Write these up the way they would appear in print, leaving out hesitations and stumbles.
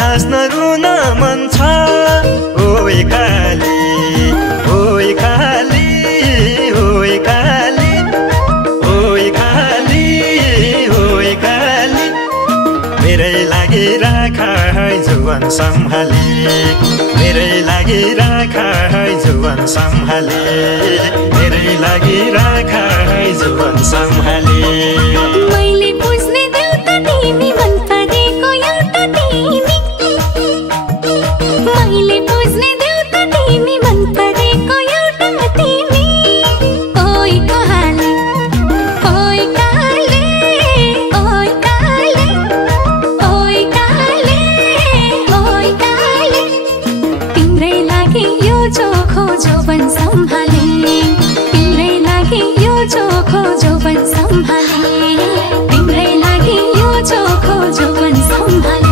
हाँस्न रुन मन छ ओइ काली ओइ काली ओइ काली ओइ काली ओइ काली मेरै लागि राख है जुवन सम्हाली मेरै लागि राख है जुवन सम्हाली मेरै लागि राख है जुवन सम्हाली मैले बुझ्ने देउता तिमी मन परेको एउटा तिमी मैले बुझ्ने देउता तिमी मन परेको एउटा तिमी ओइ काली ओइ काली ओइ काली ओइ काली ओइ काली तिम्रै लागि यो चोखो जोवन सम्हाले तिम्रै लागि यो चोखो जोवन सम्हाले तिम्रै लागि यो चोखो जोवन सम्हाले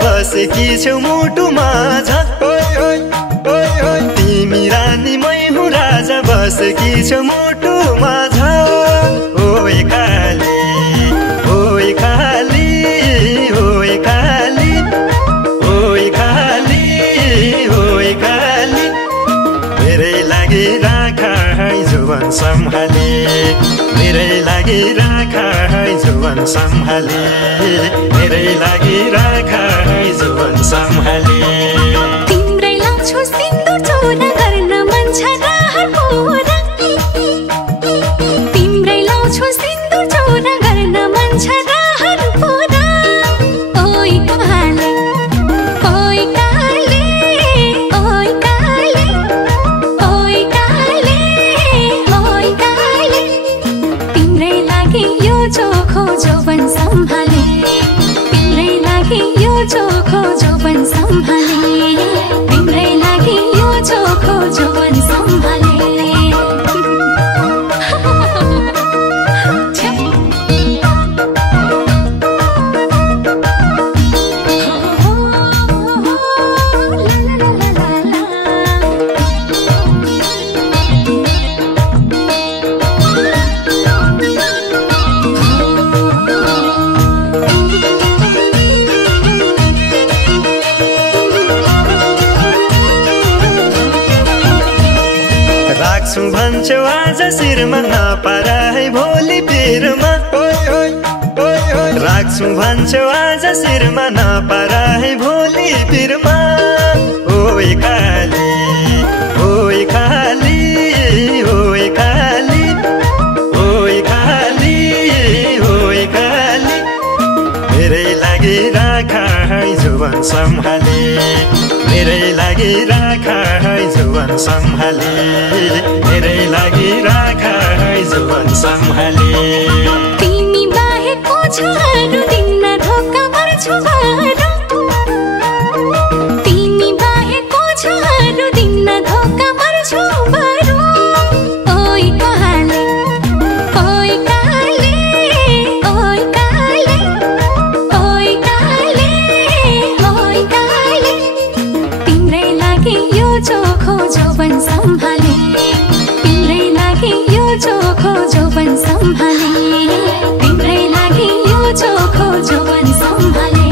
बसेकी छौ मुटुमा तिमी रानी मै हुँ राजा बसेकी छौ मुटुमा ओइ काली ओइ काली ओइ काली ओइ काली ओइ काली मेरै लागि राख है जुवन सम्हाले मेरै लागि राख है जुवन सम्हाले मेरै लागि राख है जुवन सम्हाले तिम्रै लाउँछु सिन्दुर चोरा गर्न मन छ रहर पुरा तिम्रै लाउँछु सिन्दुर चोरा गर्न मन छ रहर पुरा ओइ काली ओइ काली ओइ काली ओइ काली ओइ काली तिम्रै लागि यो चोखो जोवन सम्हाले तिम्रै लागि यो चोखो जोवन सम्हाले तिम्रै लागि यो चोखो जोवन सम्हाले राख्छु भन्छौ आज शिरमा नपारा है भोलि पिरमा राख्छु भन्छौ आज शिरमा नपारा है भोलि पिरमा ओइ काली ओइ काली ओइ काली ओइ काली ओइ काली मेरै लागि राख है जुवन सम्हाले मेरै लागि राख है जुवन सम्हाले मेरै लागि राख है जुवन सम्हाले तिमी बाहेकको छाडु दिन धोका पर्छु बारो तिमी बाहेकको छाडु दिन धोका पर्छु बारो ओइ काली ओइ काली ओइ काली ओइ काली ओइ काली तिम्रै लागि यो चोखो जोवन सम्हाले तिम्रै लागि यो चोखो जोवन सम्हाले तिम्रै लागि यो चोखो जोवन सम्हाले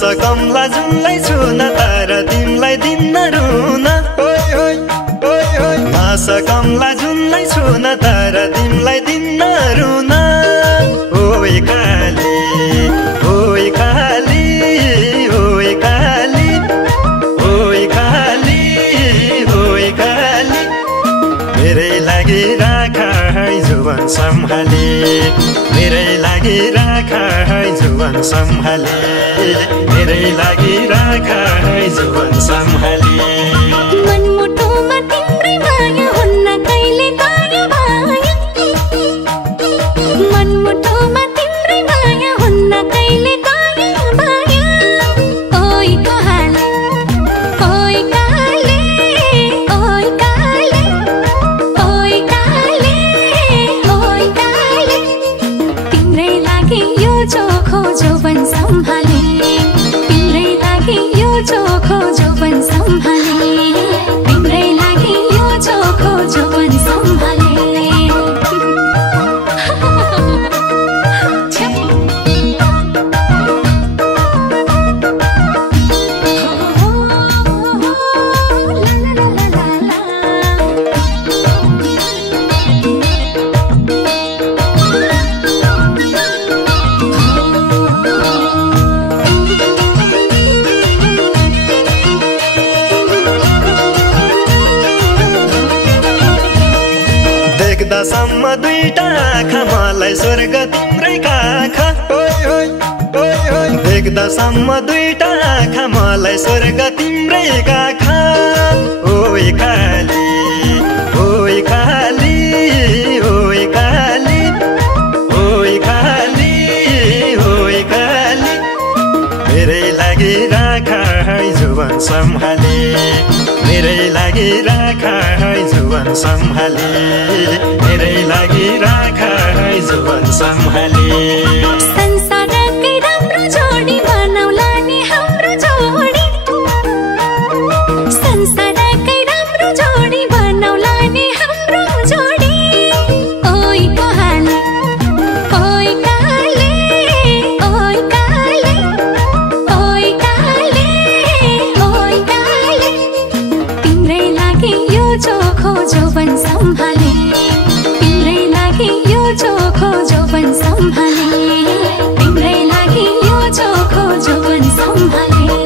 सकमला जुनलाई छुन तर तिमलाई दिन्न रुन सकमला जुनलाई छुन तर तिमलाई दिन्न रुन ओइ काली ओइ काली ओइ काली ओइ काली लागि राख है जुवन सम्हाले मेरै लागि राख है जुवन सम्हाले मेरै लागि राख है जुवन सम्हाले मनमुटुमा तिम्रै माया हुन्न कहिले दाया भाया मनमुटुमा तिम्रै माया हुन्न कहिले दाया भाया ओइ काले ओइ काले ओइ काले ओइ काले ओइ काले तिम्रै लागि यो चोखो जौवन सम्हाले तिम्रै लागि यो चोखो जौवन सम्हाले तिम्रै लागि यो चोखो जौवन सम्हाले देख्दासम्म दुईटा आँखा मलाई स्वर्ग तिम्रै काखा ओइ ओइ ओइ ओइ देख्दासम्म दुईटा आँखा मलाई स्वर्ग तिम्रै काखा ओइ काली ओइ काली ओइ काली ओइ काली ओइ काली मेरै लागि राख है जुवन सम्हाले मेरै लागि राख है जुवन सम्हाले मेरै लागि राख है जुवन सम्हाले संसारकै राम्रो जोडी बनाउला नि हाम्रो जोडी संसारकै राम्रो जोडी बनाउला नि हाम्रो जोडी ओइ काले ओइ काले ओइ काले ओइ काले ओइ काले तिम्रै लागि यो चोखो जौवन सम्हाले तिम्रै लागि यो चोखो जौवन सम्हाले तिम्रै लागि यो चोखो जौवन सम्हाले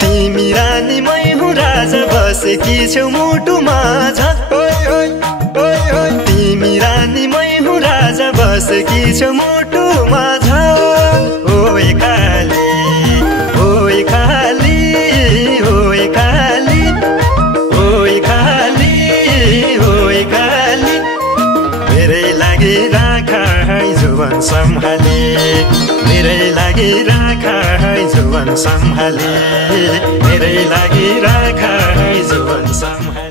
तिमी रानी मै हुँ राजा बसेकी छेउ मुटुमा ओइ ओइ ओइ ओइ तिमी रानी मै हुँ राजा बसेकी छेउ मुटुमा ओइ काली ओइ काली ओइ काली ओइ काली ओइ काली मेरै लागि राख है जुवन सम्हाले मेरै लागि राख है जुवन सम्हाले मेरै लागि राख है जुवन सम्हाले